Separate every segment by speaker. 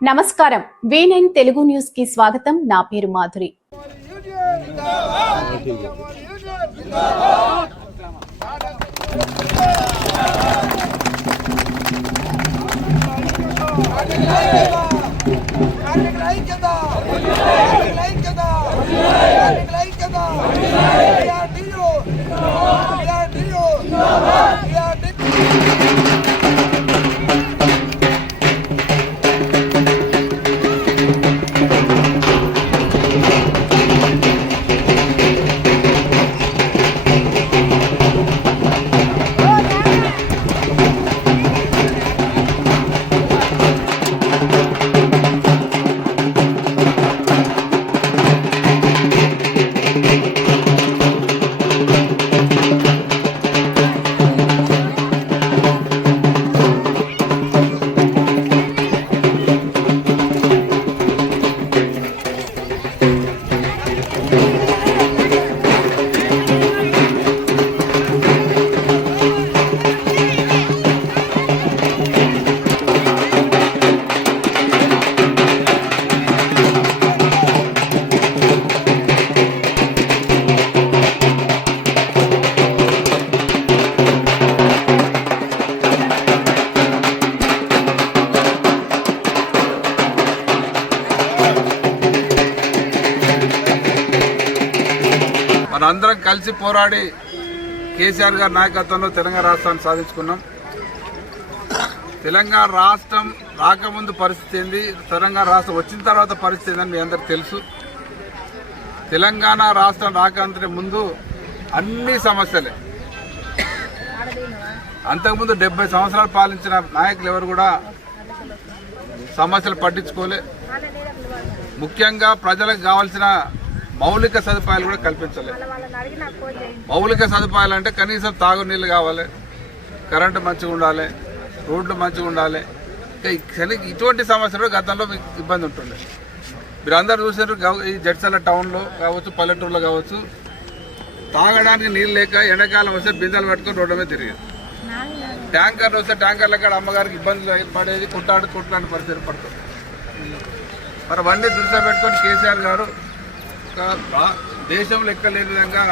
Speaker 1: నమస్కారం V nine Telugu న్యూస్కి స్వాగతం నా పేరు మాధురి
Speaker 2: ఐక్యత ఐక్యత ఐక్యత
Speaker 3: మనందరం కలిసి పోరాడి కేసీఆర్ గారి నాయకత్వంలో తెలంగాణ రాష్ట్రాన్ని సాధించుకున్నాం. తెలంగాణ రాష్ట్రం రాకముందు పరిస్థితి ఏంది? తెలంగాణ రాష్ట్రం వచ్చిన తర్వాత పరిస్థితి ఏందని మీ అందరికి తెలుసు. తెలంగాణ రాష్ట్రం రాకంటే ముందు అన్ని సమస్యలే. అంతకుముందు డెబ్బై సంవత్సరాలు పాలించిన నాయకులు ఎవరు కూడా సమస్యలు పట్టించుకోలే. ముఖ్యంగా ప్రజలకు కావాల్సిన మౌలిక సదుపాయాలు కూడా కల్పించలే. మౌలిక సదుపాయాలు అంటే కనీసం తాగునీళ్ళు కావాలి కరెంటు మంచిగా ఉండాలి రోడ్లు మంచిగా ఉండాలి. ఇటువంటి సమస్యలు గతంలో మీకు ఇబ్బంది ఉంటుండే. మీరు అందరు గవ- ఈ జడ్చల్ల టౌన్లో కావచ్చు పల్లెటూరులో కావచ్చు తాగడానికి నీళ్ళు లేక ఎండాకాలం వస్తే బిందెలు పట్టుకొని రోడ్డు మీద తిరిగేది ట్యాంకర్లు వస్తే ట్యాంకర్ల కాడ అమ్మగారికి ఇబ్బందులు పడేది కుట్టాడు కుట్లాంటి పరిస్థితి పడుతుంది మరి అవన్నీ దృష్టిలో పెట్టుకొని కేసీఆర్ గారు ఒక దేశం దేశంలో విధంగా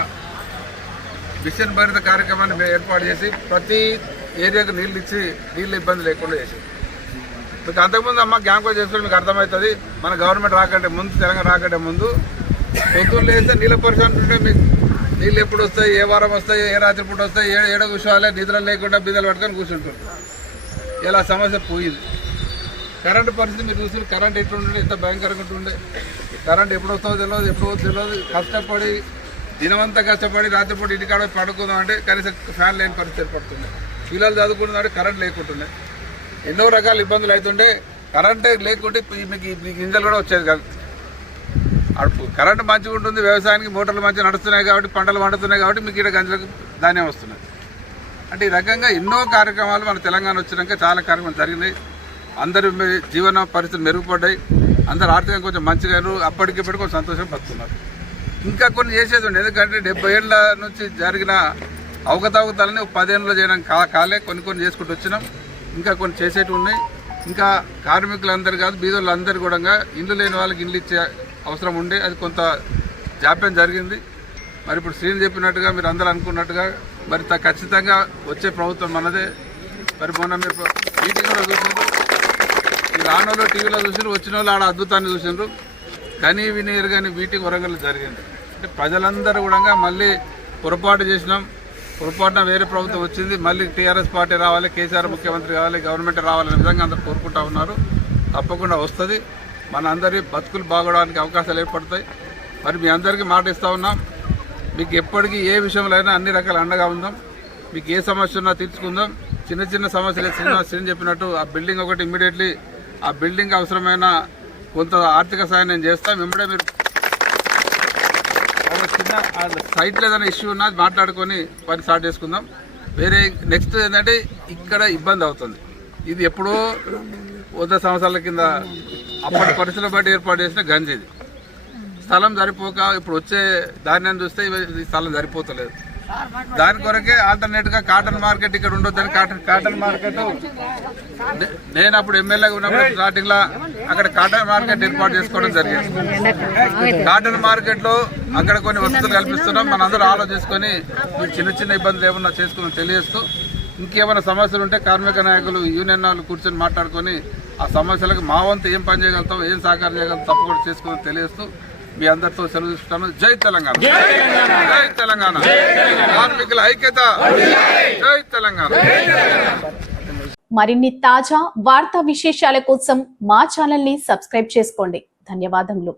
Speaker 3: మిషన్ భరిత కార్యక్రమాన్ని మేము ఏర్పాటు చేసి ప్రతి ఏరియాకు నీళ్ళు ఇచ్చి నీళ్ళ ఇబ్బంది లేకుండా చేసాం మీకు అంతకుముందు అమ్మ గ్యాంకో చేసుకుని మీకు అర్థమవుతుంది. మన గవర్నమెంట్ రాకంటే ముందు తెలంగాణ రాకంటే ముందు పొద్దున్న లేస్తే నీళ్ళ పరిశ్రమ మీకు నీళ్ళు ఎప్పుడు వస్తాయి ఏ వారం వస్తాయి ఏ రాత్రి పూట వస్తాయి ఏ ఏడ కూర్చోవాలి నిద్ర లేకుండా బిద్దలు పట్టుకొని కూర్చుంటారు. ఇలా సమస్య పోయింది. కరెంటు పరిస్థితి మీరు చూసి కరెంట్ ఎట్లుండే ఎంత భయంకరంగా ఉంటుండే కరెంట్ ఎప్పుడు వస్తుందో తెలియదు ఎప్పుడు వస్తుందో తెలియదు కష్టపడి దినమంతా కష్టపడి రాత్రిపూట ఇంటికాడ పడుకుందాం అంటే కనీసం ఫ్యాన్ లేని పరిస్థితి ఏర్పడుతుంది పిల్లలు చదువుకున్నాడు కరెంట్ లేకుంటుండే. ఎన్నో రకాల ఇబ్బందులు అవుతుండే. కరెంటే లేకుంటే మీకు ఈ- మీకు గింజలు కూడా వచ్చేది కాదు. కరెంట్ మంచిగా ఉంటుంది వ్యవసాయానికి మోటార్లు మంచిగా నడుస్తున్నాయి కాబట్టి పంటలు పండుతున్నాయి కాబట్టి మీకు ఇక్కడ గంజలకు ధాన్యం వస్తున్నాయి. అంటే ఈ రకంగా ఎన్నో కార్యక్రమాలు మన తెలంగాణ వచ్చినాక చాలా కార్యక్రమాలు జరిగినాయి. అందరి మీ- జీవన పరిస్థితులు మెరుగుపడ్డాయి. అందరు ఆర్థికంగా కొంచెం మంచిగా అప్పటికిప్పటికి కొంచెం సంతోషం పడుతున్నారు ఇంకా కొన్ని చేసేది ఉండే. ఎందుకంటే డెబ్బై ఏళ్ళ నుంచి జరిగిన అవకతవకతాలని పదేళ్ళలో చేయడం కా కాలే. కొన్ని కొన్ని చేసుకుంటూ వచ్చినాం. ఇంకా కొన్ని చేసేటివి ఉన్నాయి. ఇంకా కార్మికులందరూ కాదు బీదోళ్ళందరూ కూడా ఇల్లు లేని వాళ్ళకి ఇల్లు ఇచ్చే అవసరం ఉండే. అది కొంత జాప్యం జరిగింది. మరి ఇప్పుడు శ్రీని చెప్పినట్టుగా మీరు అందరూ అనుకున్నట్టుగా మరి ఖచ్చితంగా వచ్చే ప్రభుత్వం మనదే. మరి మొన్న మీరు మీటింగ్ కూడా చూసినారు ఈ రానోళ్ళు టీవీలో చూసినారు వచ్చిన వాళ్ళు ఆడ అద్భుతాన్ని చూసినారు కానీ వినీరు కానీ మీటింగ్ వరంగల్ జరిగింది. అంటే ప్రజలందరూ కూడా మళ్ళీ పొరపాటు చేసినాం. పొరపాటున వేరే ప్రభుత్వం వచ్చింది. మళ్ళీ టీఆర్ఎస్ పార్టీ రావాలి కేసీఆర్ ముఖ్యమంత్రి కావాలి గవర్నమెంట్ రావాలనే విధంగా అందరూ కోరుకుంటా ఉన్నారు. తప్పకుండా వస్తుంది. మన అందరి బతుకులు బాగోవడానికి అవకాశాలు ఏర్పడతాయి. మరి మీ అందరికీ మాట ఇస్తూ ఉన్నాం మీకు ఎప్పటికీ ఏ విషయంలో అయినా అన్ని రకాల అండగా ఉందాం. మీకు ఏ సమస్య ఉన్నా తీర్చుకుందాం. చిన్న చిన్న సమస్యలు చిన్న శ్రీని చెప్పినట్టు ఆ బిల్డింగ్ ఒకటి ఇమ్మీడియట్లీ ఆ బిల్డింగ్ అవసరమైన కొంత ఆర్థిక సాయం నేను చేస్తాను వెంబడే మీరు చిన్న సైట్లో ఏదైనా ఇష్యూ ఉన్నా అది మాట్లాడుకొని పని స్టార్ట్ చేసుకుందాం. వేరే నెక్స్ట్ ఏంటంటే ఇక్కడ ఇబ్బంది అవుతుంది. ఇది ఎప్పుడో వంద సంవత్సరాల కింద అప్పటి పరిస్థితుల బట్టి ఏర్పాటు చేసిన గంజ ఇది. స్థలం సరిపోక ఇప్పుడు వచ్చే ధాన్యాన్ని చూస్తే ఈ స్థలం సరిపోతలేదు. దాని కొరకే ఆల్టర్నేట్గా కాటన్ మార్కెట్ ఇక్కడ ఉండొద్దని కాటన్ కాటన్ మార్కెట్ నేను అప్పుడు ఎమ్మెల్యేగా ఉన్నప్పుడు స్టార్టింగ్లో అక్కడ కాటన్ మార్కెట్ ఏర్పాటు చేసుకోవడం జరిగింది. కాటన్ మార్కెట్లో అక్కడ కొన్ని వసతులు కల్పిస్తున్నాం. మనందరూ ఆలోచించుకొని చిన్న చిన్న ఇబ్బందులు ఏమన్నా చేసుకుని తెలియజేస్తూ ఇంకేమైనా సమస్యలు ఉంటే కార్మిక నాయకులు యూనియన్ వాళ్ళు కూర్చొని మాట్లాడుకొని ఆ సమస్యలకు మా వంతు ఏం పని చేయగలుగుతాం ఏం సహకారం చేయగలుగుతాం తప్పకుండా చేసుకుని తెలియజేస్తూ మీ అందరితో సెలవు తీసుకుంటాను. జై తెలంగాణ. జై తెలంగాణ. కార్మికుల ఐక్యత. జై తెలంగాణ.
Speaker 1: మరిన్ని తాజా వార్తా విశేషాల కోసం మా ఛానల్ని సబ్స్క్రైబ్ చేసుకోండి. ధన్యవాదములు.